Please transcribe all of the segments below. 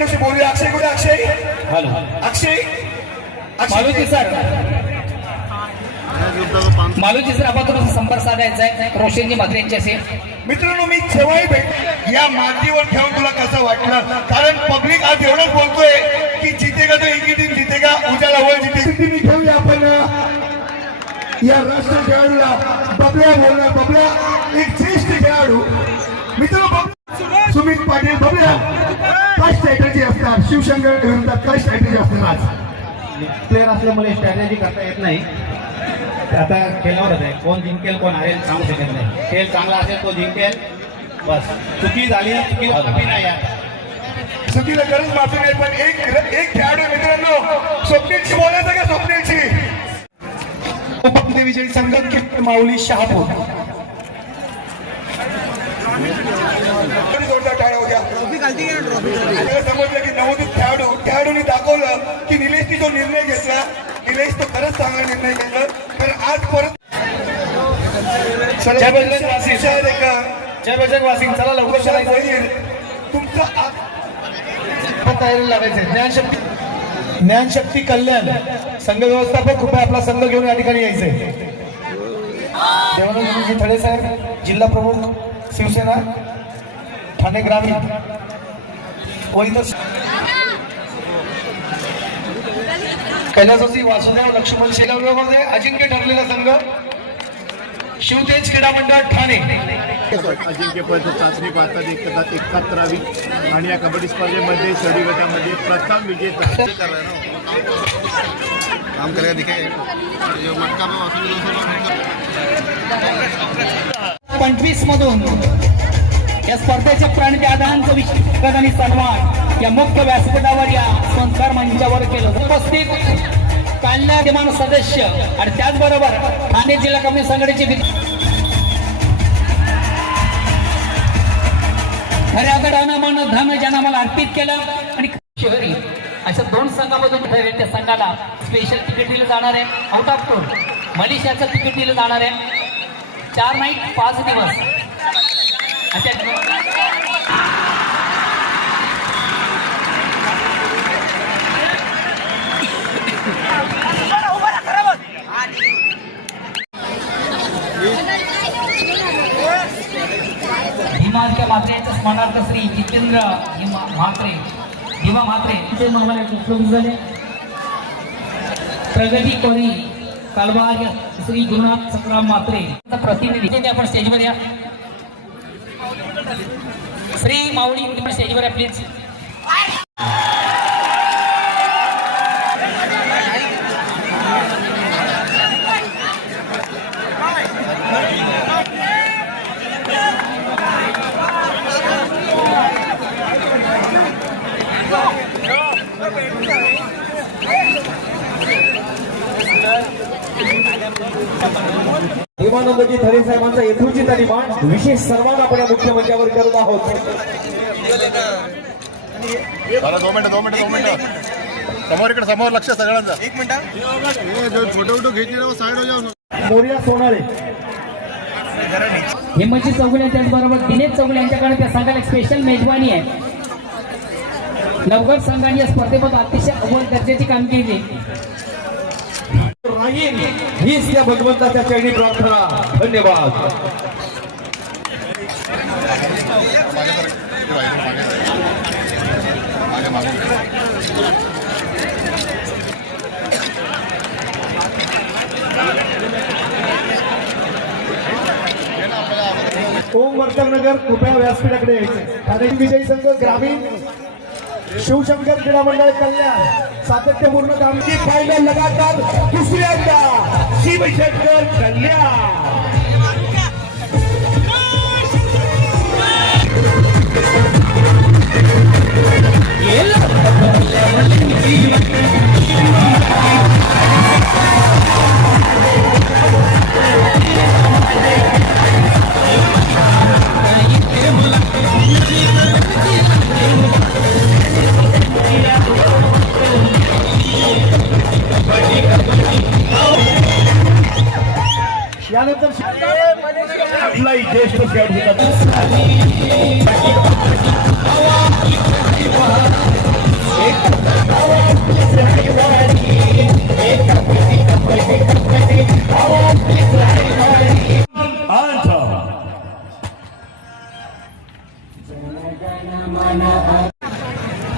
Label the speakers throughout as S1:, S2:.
S1: खेळाडूशी बोलूया? अक्षय कुठे Akshay?
S2: Hello.
S1: Akshay?
S2: Maluji sir. Maluji sir आपण थोडासा संपर्क साधायचा आहे. रोशनजी म्हात्रे यांच्याशी.
S1: मित्रांनो मी केव्हाही भेट या मातीवर खेळून तुला कसं वाटलं? कारण पब्लिक आज एवढंच बोलतोय की जितेगा तो एक ही टीम जितेगा उद्याला वर जिते घेऊया आपण या राष्ट्रीय खेळाडूला? बबल्या बोलणार बबल्या. एक ज्येष्ठ खेळाडू. मित्र बब- सुमित पाटील बबल्या काय स्ट्रॅटेजी असणार शिवशंकर विरुद्धात काय स्ट्रॅटेजी असणार आज.
S3: प्लेअर असल्यामुळे स्ट्रॅटेजी करता येत नाही. ते आता खेळावरच आहे. कोण जिंकेल कोण हारेल सांगू शकत नाही. खेळ चांगला असेल तो जिंकेल. बस. चुकी झाली माफी नाही आहे.
S1: चुकीला गरज माफी नाही पण एक एक खेळाडू मित्रांनो. स्वप्नीलची बोलायचं का स्वप्नीलची विजयी संघ किट माऊली शहापूर. जोरदार टाळ्या होत्या. आपल्याला समजलं की नवोदित खेळाडू खेळाडूंनी दाखवलं की निलेशनी जो निर्णय घेतला निलेश तो खरंच चांगला निर्णय घेतला. तर आज परत
S2: जय बजरंग वासी.
S1: शहर एका
S2: जय बजरंग वासिंग चला लवकर
S1: तुमचा
S2: लागायचं. ज्ञानशक्ती ज्ञानशक्ती कल्याण संघ व्यवस्थापक कृपया आपला संघ घेऊन या ठिकाणी यायचंय देवानंदजी थडे साहेब जिल्हा प्रमुख शिवसेना ठाणे ग्रामीण. कैलासवासी वासुदेव लक्ष्मण शेलावमध्ये अजिंक्य ठरलेला संघ. शिवतेज क्रीडा मंडळ ठाणे.
S4: अजिंक्यपद चाचणी भारतात एकदा एकाहत्तरावी. आणि या कबड्डी स्पर्धेमध्ये शहरी गटामध्ये प्रथम विजेता काम करेगा दिखे जो मटका में
S2: पंचवीस मधून या स्पर्धेचे प्रणित्यादांचं विशेष आणि सन्मान या मुख्य व्यासपीठावर या संस्कार मंचावर केलं. उपस्थित कालना सदस्य आणि त्याचबरोबर ठाणे जिल्हा कमी संघटनेचे विद- खऱ्या गडानं धन ज्यांना मला अर्पित केलं आणि शहरी अशा दोन संघामधून ठरले त्या संघाला स्पेशल तिकीट दिलं जाणार आहे. आउट ऑफ टूर मलेशियाचं तिकीट दिलं जाणार आहे. चार नाईट पाच दिवस. भीमाच्या मात्रेच्या स्मरणार्थ श्री जितेंद्र हिमा म्हात्रे भीमा म्हात्रे ते मामाला उपलब्ध झाले. प्रगती कोरी कालबाग श्री गुरुनाथ संग्राम म्हात्रे. प्रतिनिधी आपण स्टेजवर या. श्री माऊली तुम्ही स्टेजवर या प्लीज
S5: देवानंदजी थरे साहेबांचा यथोचित अभिमान विशेष सन्मान आपण या मुख्यमंत्र्यावर करत आहोत.
S4: चला दोन मिनिटं दोन मिनिटं दोन मिनिटं. समोर इकडे समोर लक्ष सगळ्यांचं. एक मिनिट. जो छोटं छोटं घेतले साईड हो जाऊ
S5: मोर्या सोनारे
S2: हिमची चौगुले त्याचबरोबर दिनेश चौगुले यांच्याकडे त्या संघाला एक स्पेशल मेजवानी आहे. लवकर संघाने या स्पर्धेमध्ये अतिशय अव्वल दर्जाची कामगिरी केली.
S5: राहील. हीच त्या भगवंताच्या चरणी प्रार्थना. धन्यवाद.
S4: मागे मागे
S5: ओम वर्तनगर कृपया व्यासपीठाकडे. यायचे विजयी संघ ग्रामीण. शिवशंकर क्रीडा मंडळ कल्याण सातत्यपूर्ण कामगिरी फायनल लगातार दुसऱ्यांदा. शिवशंकर कल्याण. यानंतर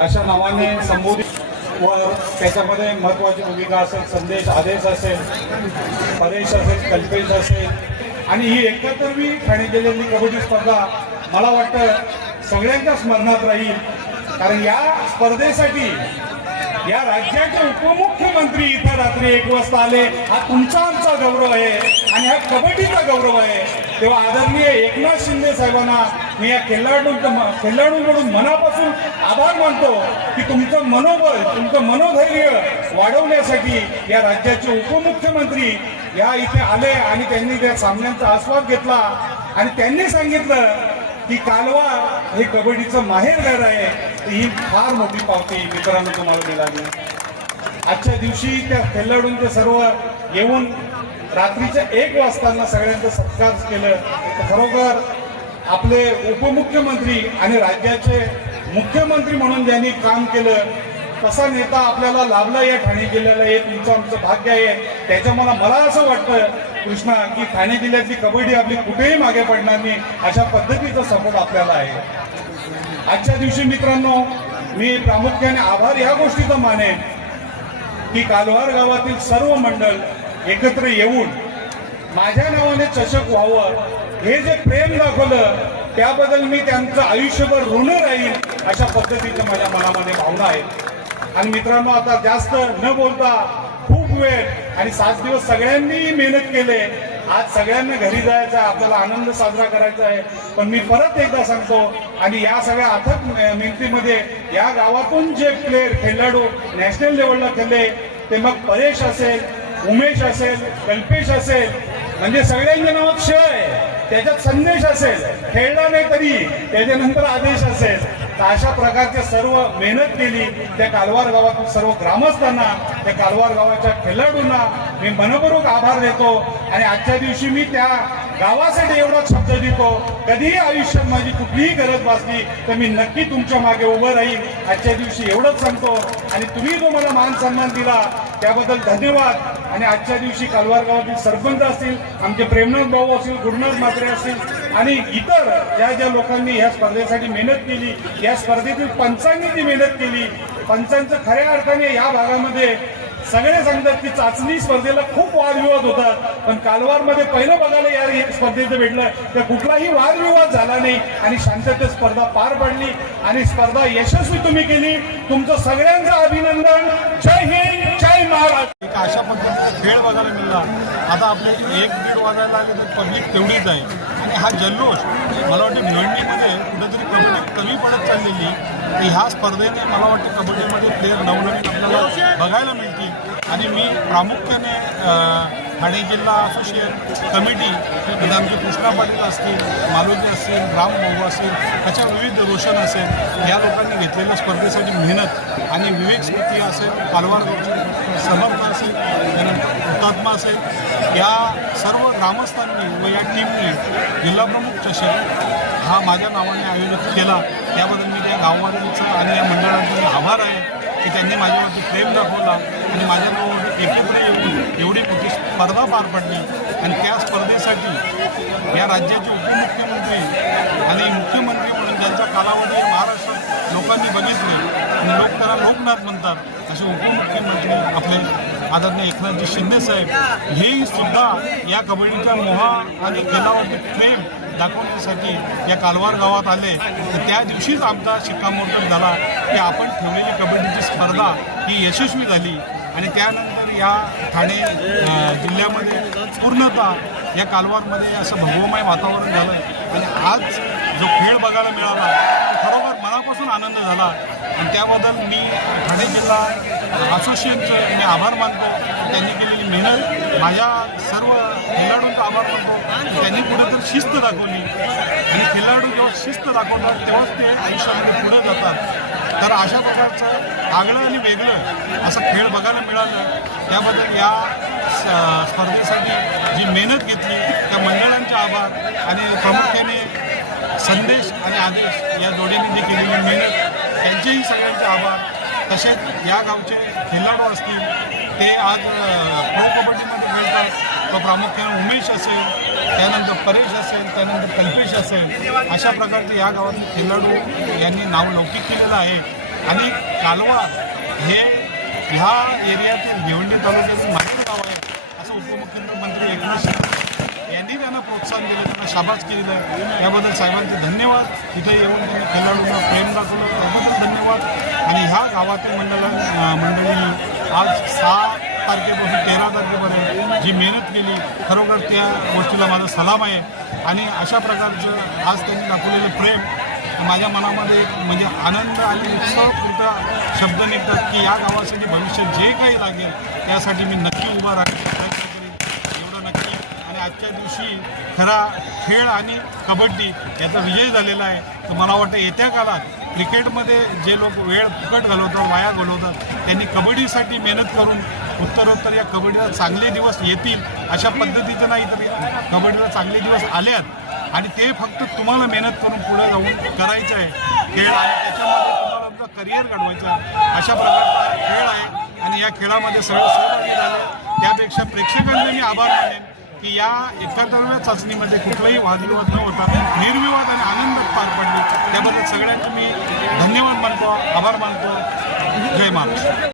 S4: अशा नावाने संबोधित वर त्याच्यामध्ये महत्वाची भूमिका असेल संदेश आदेश असेल परेश असेल कल्पेश असेल आणि ही एकाहत्तरवी ठाणे जिल्ह्यातली कबड्डी स्पर्धा मला वाटतं सगळ्यांच्या स्मरणात राहील. कारण या स्पर्धेसाठी या राज्याचे उपमुख्यमंत्री इथं रात्री एक वाजता आले. हा तुमचा आमचा गौरव आहे आणि हा कबड्डीचा गौरव आहे. तेव्हा आदरणीय एकनाथ शिंदे साहेबांना मी या खेळाडू खेळाडूंकडून मनापासून आभार मानतो की तुमचं मनोबल तुमचं मनोधैर्य वाढवण्यासाठी या राज्याचे उपमुख्यमंत्री या इथे आले आणि त्यांनी त्या सामन्यांचा आस्वाद घेतला. आणि त्यांनी सांगितलं की कालवा हे कबड्डीचं माहेरघर आहे. ही फार मोठी पावती मित्रांनो तुम्हाला मिळाली. आजच्या दिवशी त्या खेळाडूंचे सर्व येऊन रात्रीच्या एक वाजताना सगळ्यांचा सत्कार केलं. तर खरोखर आपले उपमुख्यमंत्री आणि राज्याचे मुख्यमंत्री म्हणून ज्यांनी काम केलं कसा नेता आपल्याला लाभला या ठाणे जिल्ह्याला हे तुमचं आमचं भाग्य आहे. त्याच्यामुळे मला असं वाटतं कृष्णा की ठाणे जिल्ह्यातली कबड्डी आपली कुठेही मागे पडणार नाही अशा पद्धतीचा सपोर्ट आपल्याला आहे. आजच्या दिवशी मित्रांनो मी प्रामुख्याने आभार या गोष्टीचा मानेन की कालवार गावातील सर्व मंडळ एकत्र येऊन माझ्या नावाने चषक व्हावं हे जे प्रेम दाखवलं त्याबद्दल मी त्यांचं आयुष्यभर ऋण राहील अशा पद्धतीचं माझ्या मनामध्ये भावना आहे आणि मित्रांनो आता जास्त न बोलता खूप वेळ आणि सात दिवस सगळ्यांनी मेहनत केले. आज सगळ्यांना घरी जायचं आहे आपल्याला आनंद साजरा करायचा आहे. पण मी परत एकदा सांगतो आणि या सगळ्या अथक मेहनतीमध्ये या गावातून जे प्लेयर खेळाडू नॅशनल लेवलला खेळले ते मग परेश असेल उमेश असेल कल्पेश असेल म्हणजे सगळ्यांच्या नावात क्षय त्याच्यात संदेश असेल खेळला नाही तरी त्याच्यानंतर आदेश असेल. तर अशा प्रकारचे सर्व मेहनत केली. त्या कालवार गावातील सर्व ग्रामस्थांना त्या कालवार गावाच्या खेळाडूंना मी मनपूर्वक आभार देतो. आणि आजच्या दिवशी मी त्या गावासाठी एवढा शब्द देतो. कधीही आयुष्यात माझी कुठलीही गरज भासली तर मी नक्की तुमच्या मागे उभं राहील आजच्या दिवशी एवढंच सांगतो. आणि तुम्ही जो मला मान सन्मान दिला त्याबद्दल धन्यवाद. आणि आजच्या दिवशी कालवार गावातील सरपंच असतील आमचे प्रेमनाथ भाऊ असतील गुरुनाथ म्हात्रे असतील आणि इतर ज्या ज्या लोकांनी या स्पर्धेसाठी मेहनत केली या स्पर्धेतील पंचांनी ती मेहनत केली पंचांचं खऱ्या अर्थाने या भागामध्ये सगळे सांगतात की चाचणी स्पर्धेला खूप वादविवाद होतात पण कालवारमध्ये पहिलं बघायला यार हे स्पर्धेचं भेटलं तर कुठलाही वादविवाद झाला नाही आणि शांततेत स्पर्धा पार पडली आणि स्पर्धा यशस्वी तुम्ही केली. तुमचं सगळ्यांचं अभिनंदन. जय हिंद जय
S6: महाराज अशा पद्धतीचा खेळ बघायला मिळाला. आता आपले एक दीड वाजायला आले तर पब्लिक तेवढीच आहे. आणि हा जल्लोष मला वाटतं भिवंडीमध्ये कुठेतरी कबड्डी कमी पडत चाललेली तर ह्या स्पर्धेने मला वाटतं कबड्डीमध्ये प्लेअर नवनवीन आपल्याला बघायला मिळतील. आणि मी प्रामुख्याने ठाणे जिल्हा असोसिएट कमिटी म्हणजे आमचे कृष्णा पाटील असतील मालोजी असतील राम भाऊ असतील अशा विविध रोशन असेल या लोकांनी घेतलेल्या स्पर्धेसाठी मेहनत आणि विवेक स्मृती असेल पालवार समर्थ असेल त्यानंतर हुतात्मा असेल. या सर्व ग्रामस्थांनी व या टीमने जिल्हाप्रमुख चषक हा माझ्या नावाने आयोजित केला. त्याबद्दल मी त्या गाववाल्यांचं आणि या मंडळांचा आभार आहे की त्यांनी माझ्यावरती प्रेम दाखवला आणि माझ्या नावावरती एकत्र येऊन एवढी मोठी स्पर्धा पार पडली. आणि त्या स्पर्धेसाठी या राज्याचे उपमुख्यमंत्री आणि मुख्यमंत्री म्हणून ज्यांचा कालावधी या महाराष्ट्रात लोकांनी बघितली आणि लोक त्याला लोकनाथ म्हणतात. असे उपमुख्यमंत्री आपले आदरणीय एकनाथजी शिंदे साहेब हेही सुद्धा या कबड्डीच्या मोहा आणि खेळावरती प्रेम दाखवण्यासाठी या कालवार गावात आले. तर त्या दिवशीच आमचा शिक्कामोर्तब झाला की आपण ठेवलेली कबड्डीची स्पर्धा ही यशस्वी झाली. आणि त्यानंतर या ठाणे जिल्ह्यामध्ये पूर्णतः या कालवारमध्ये असं भगवमय वातावरण झालं आणि आज जो खेळ बघायला मिळाला खरोखर मनापासून आनंद झाला. आणि त्याबद्दल मी ठाणे जिल्हा असोसिएटचे मी आभार मानतो. त्यांनी केलेली मेहनत माझ्या सर्व खेळाडूंचा आभार मानतो. की त्यांनी कुठेतरी शिस्त दाखवली. आणि खेळाडू जेव्हा शिस्त दाखवतात तेव्हाच ते आयुष्यामध्ये पुढे जातात. तर अशा प्रकारचं आगळं आणि वेगळं असं खेळ बघायला मिळालं. त्याबद्दल या स्पर्धेसाठी जी मेहनत घेतली त्या मंडळांचे आभार आणि प्रामुख्याने संदेश आणि आदेश या जोडीने जी केलेली मेहनत त्यांचेही सगळ्यांचे आभार. तसेच या गावचे खिल्लाडू असतील ते आज प्रो कबड्डीमध्ये खेळतात. तो प्रामुख्याने उमेश असेल त्यानंतर परेश असेल त्यानंतर कल्पेश असेल. अशा प्रकारचे या गावातील खेळाडू यांनी नाव लौकिक केलेलं आहे.
S4: आणि कालवा हे ह्या एरियातील भिवंडी तालुक्याचं माहीर गाव आहे. असं उपमुख्यमंत्री एकनाथ शिंदे यांनी त्यांना प्रोत्साहन दिलं त्यांना शाबास केलेला आहे. त्याबद्दल साहेबांचे धन्यवाद. तिथे येऊन त्यांनी खेळाडूंना प्रेम दाखवलं त्याबद्दल धन्यवाद. आणि ह्या गावातील मंडळा मंडळींनी आज सहा तारखेपासून तेरा तारखेपर्यंत जी मेहनत केली खरोखर त्या गोष्टीला माझा सलाम आहे. आणि अशा प्रकारचं आज त्यांनी दाखवलेलं प्रेम माझ्या मनामध्ये एक म्हणजे आनंद आणि उत्सवपूर्त शब्द निघतात की या गावासाठी भविष्यात जे काही लागेल त्यासाठी मी नक्की उभा राहील प्रयत्न करीन एवढं नक्की आणि आजच्या दिवशी खरा खेळ आणि कबड्डी याचा विजय झालेला आहे. तर मला वाटतं येत्या काळात क्रिकेटमध्ये जे लोक वेळ फुकट घालवतात वाया घालवतात त्यांनी कबड्डीसाठी मेहनत करून उत्तरोत्तर या कबड्डीला चांगले दिवस येतील अशा पद्धतीचं नाही तर कबड्डीला चांगले दिवस आल्यात. आणि ते फक्त तुम्हाला मेहनत करून पुढे जाऊन करायचं आहे. खेळ आणि त्याच्यामध्ये तुम्हाला आमचं करिअर घडवायचं आहे. अशा प्रकारचा खेळ आहे. आणि या खेळामध्ये सर्व सहभागी झाले. त्यापेक्षा प्रेक्षकांचे मी आभार मानेन. की या एकाहत्तराव्या चाचणीमध्ये कुठलाही वादविवाद न होता निर्विवाद आणि आनंदात पार पडली. त्याबद्दल सगळ्यांचे मी धन्यवाद मानतो आभार मानतो. जय महाराष्ट्र.